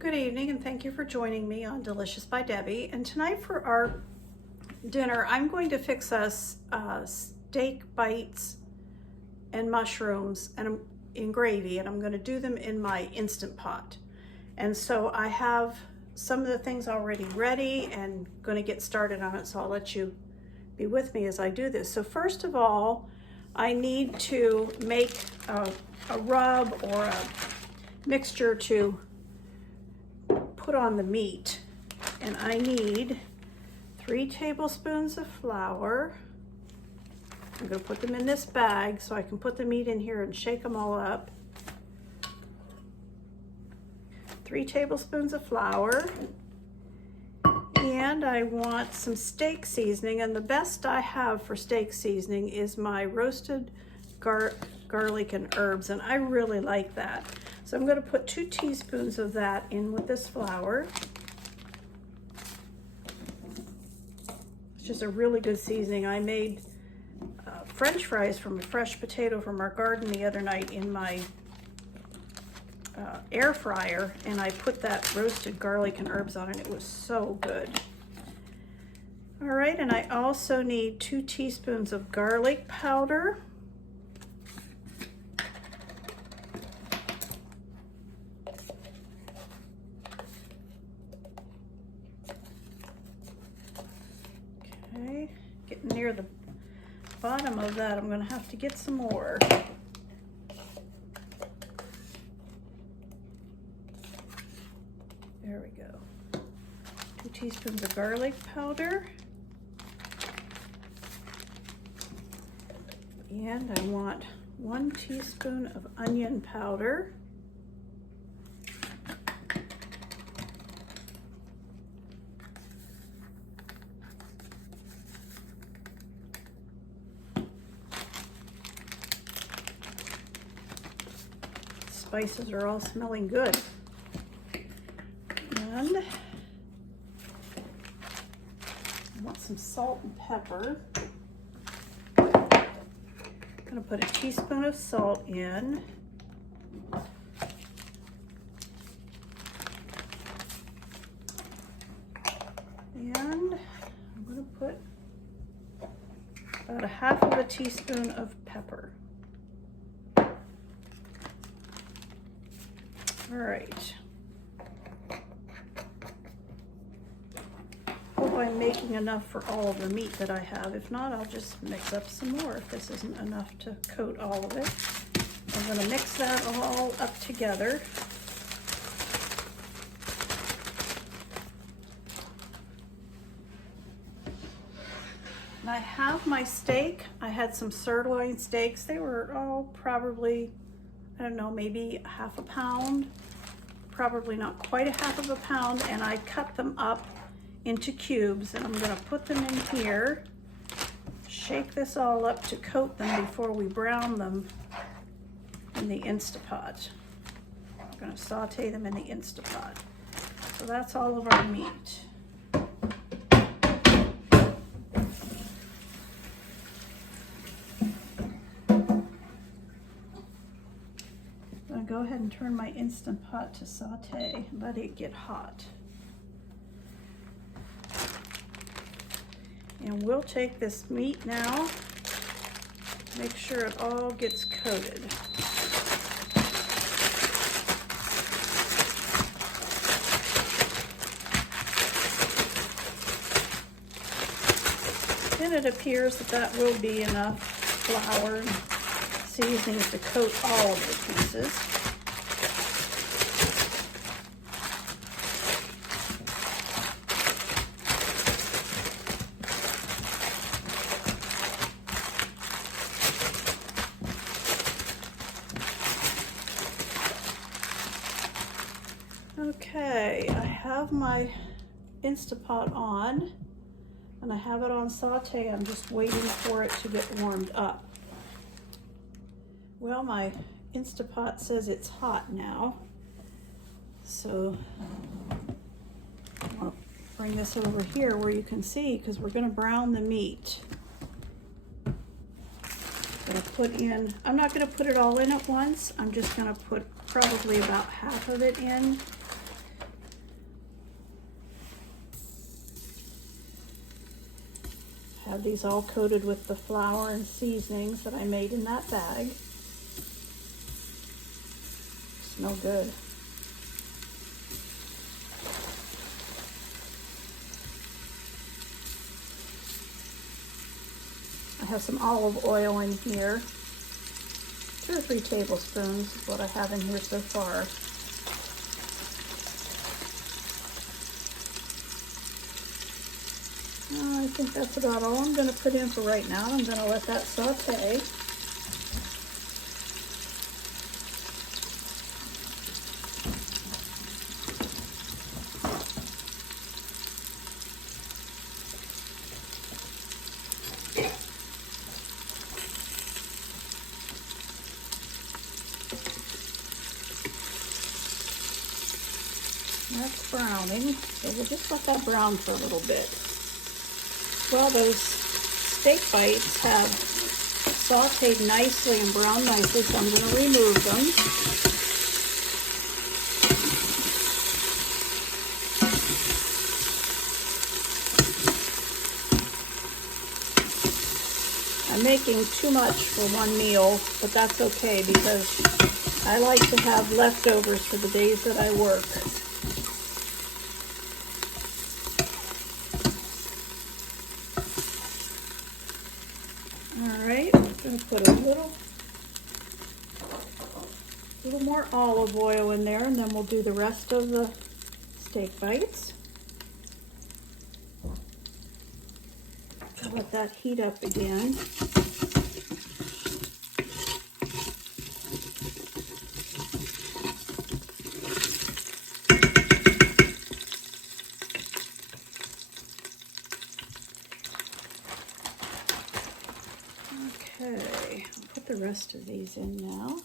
Good evening and thank you for joining me on Delicious by Debbie. And tonight for our dinner, I'm going to fix us steak bites and mushrooms and in gravy, and I'm going to do them in my Instant Pot. And so I have some of the things already ready and going to get started on it, so I'll let you be with me as I do this. So first of all, I need to make a rub or a mixture to put on the meat, and I need 3 tablespoons of flour. I'm going to put them in this bag so I can put the meat in here and shake them all up. 3 tablespoons of flour, and I want some steak seasoning, and the best I have for steak seasoning is my roasted garlic and herbs, and I really like that. So I'm going to put 2 teaspoons of that in with this flour. It's just a really good seasoning. I made French fries from a fresh potato from our garden the other night in my air fryer, and I put that roasted garlic and herbs on it. It was so good. All right, and I also need 2 teaspoons of garlic powder. Okay, getting near the bottom of that. I'm going to have to get some more. There we go. 2 teaspoons of garlic powder. And I want 1 teaspoon of onion powder. Spices are all smelling good. And I want some salt and pepper. I'm going to put a teaspoon of salt in. And I'm going to put about 1/2 teaspoon of pepper. All right. Hope I'm making enough for all of the meat that I have. If not, I'll just mix up some more if this isn't enough to coat all of it. I'm going to mix that all up together. And I have my steak. I had some sirloin steaks. They were all probably, I don't know, maybe 1/2 pound, probably not quite 1/2 pound, and I cut them up into cubes, and I'm going to put them in here, shake this all up to coat them before we brown them in the Instapot. I'm going to saute them in the Instapot. So that's all of our meat. I'm going to go ahead and turn my Instant Pot to saute and let it get hot. And we'll take this meat now, make sure it all gets coated. And it appears that that will be enough flour and seasonings to coat all of the pieces. Okay, I have my Instapot on, and I have it on saute. I'm just waiting for it to get warmed up. Well, my Instapot says it's hot now, so I'll bring this over here where you can see, because we're going to brown the meat. Gonna put in, I'm not going to put it all in at once. I'm just going to put probably about half of it in Have these all coated with the flour and seasonings that I made in that bag. Smell good. I have some olive oil in here. 2 or 3 tablespoons is what I have in here so far. I think that's about all I'm going to put in for right now. I'm going to let that saute. That's browning, so we'll just let that brown for a little bit. Well, those steak bites have sauteed nicely and browned nicely, so I'm going to remove them. I'm making too much for one meal, but that's okay because I like to have leftovers for the days that I work. Alright, I'm going to put a little more olive oil in there, and then we'll do the rest of the steak bites. Let that heat up again. Okay, I'll put the rest of these in now.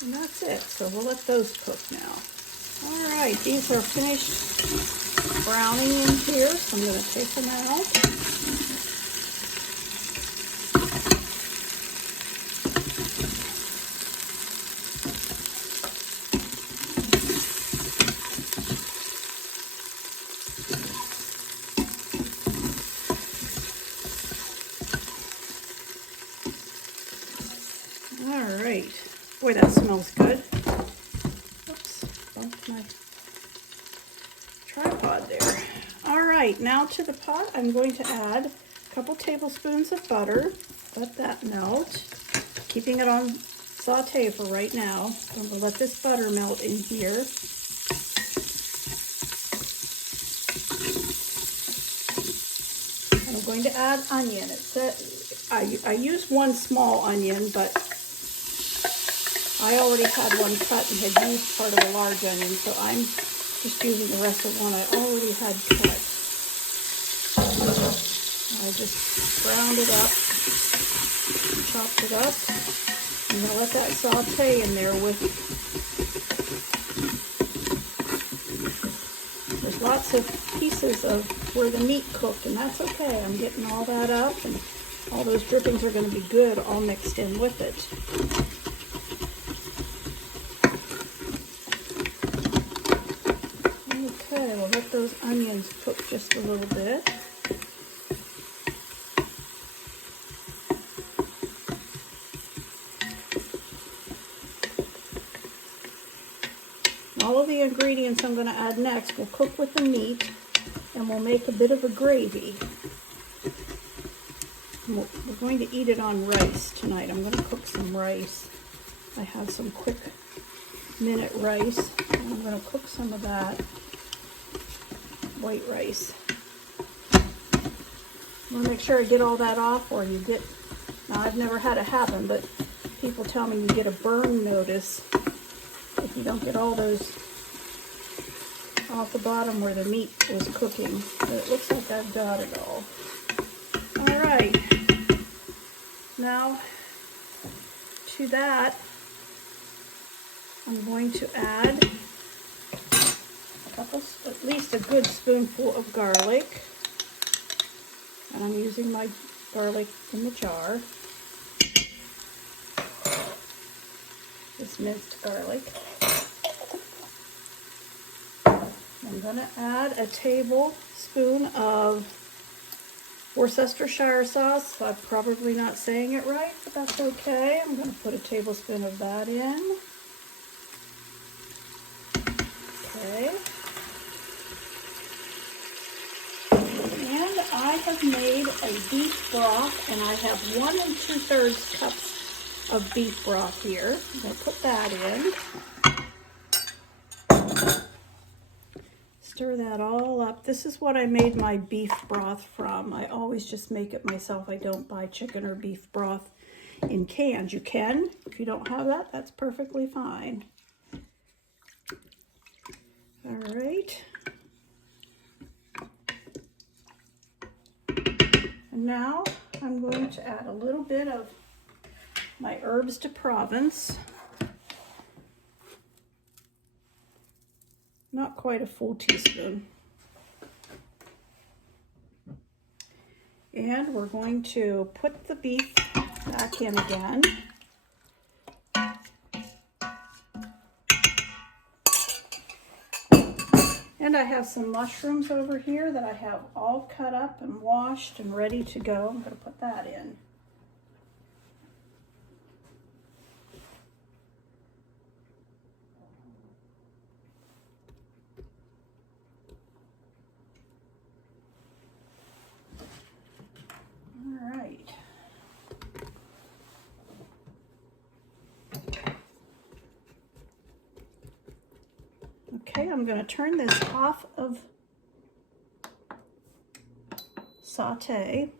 And that's it, so we'll let those cook now. All right, these are finished browning in here, so I'm going to take them out. All right, boy, that smells good. Oops, bumped my tripod there. All right, now to the pot, I'm going to add a couple tablespoons of butter. Let that melt. Keeping it on saute for right now. I'm going to let this butter melt in here. And I'm going to add onion. I use one small onion, but I already had one cut and had used part of a large onion, so I'm just using the rest of one I already had cut. I just ground it up, chopped it up. I'm going to let that saute in there with, there's lots of pieces of where the meat cooked, and that's okay. I'm getting all that up, and all those drippings are going to be good all mixed in with it. Okay, we'll let those onions cook just a little bit. All of the ingredients I'm going to add next will cook with the meat, and we'll make a bit of a gravy. We're going to eat it on rice tonight. I'm going to cook some rice. I have some quick minute rice, and I'm going to cook some of that white rice. I want to make sure I get all that off, or you get, now I've never had it happen, but people tell me you get a burn notice if you don't get all those off the bottom where the meat is cooking. But it looks like I've got it all. All right. Now to that, I'm going to add at least a good spoonful of garlic. And I'm using my garlic in the jar. This minced garlic. I'm going to add a tablespoon of Worcestershire sauce. I'm probably not saying it right, but that's okay. I'm going to put a tablespoon of that in. Okay. And I have made a beef broth, and I have 1 2/3 cups of beef broth here. I'm going to put that in. Stir that all up. This is what I made my beef broth from. I always just make it myself. I don't buy chicken or beef broth in cans. You can. If you don't have that, that's perfectly fine. All right. And now I'm going to add a little bit of my Herbs de Provence. Not quite a full teaspoon. And we're going to put the beef back in again. And I have some mushrooms over here that I have all cut up and washed and ready to go. I'm going to put that in. All right. Okay, I'm going to turn this off of Sauté.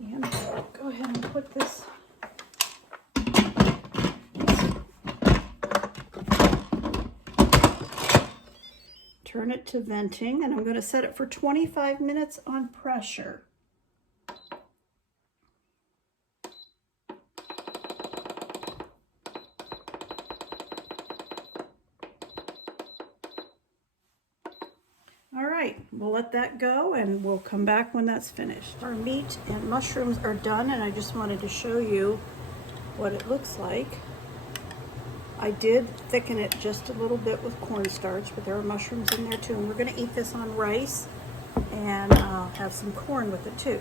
And go ahead and put this turn it to venting, and I'm going to set it for 25 minutes on pressure. All right, we'll let that go and we'll come back when that's finished. Our meat and mushrooms are done, and I just wanted to show you what it looks like. I did thicken it just a little bit with cornstarch, but there are mushrooms in there too. And we're going to eat this on rice and have some corn with it too.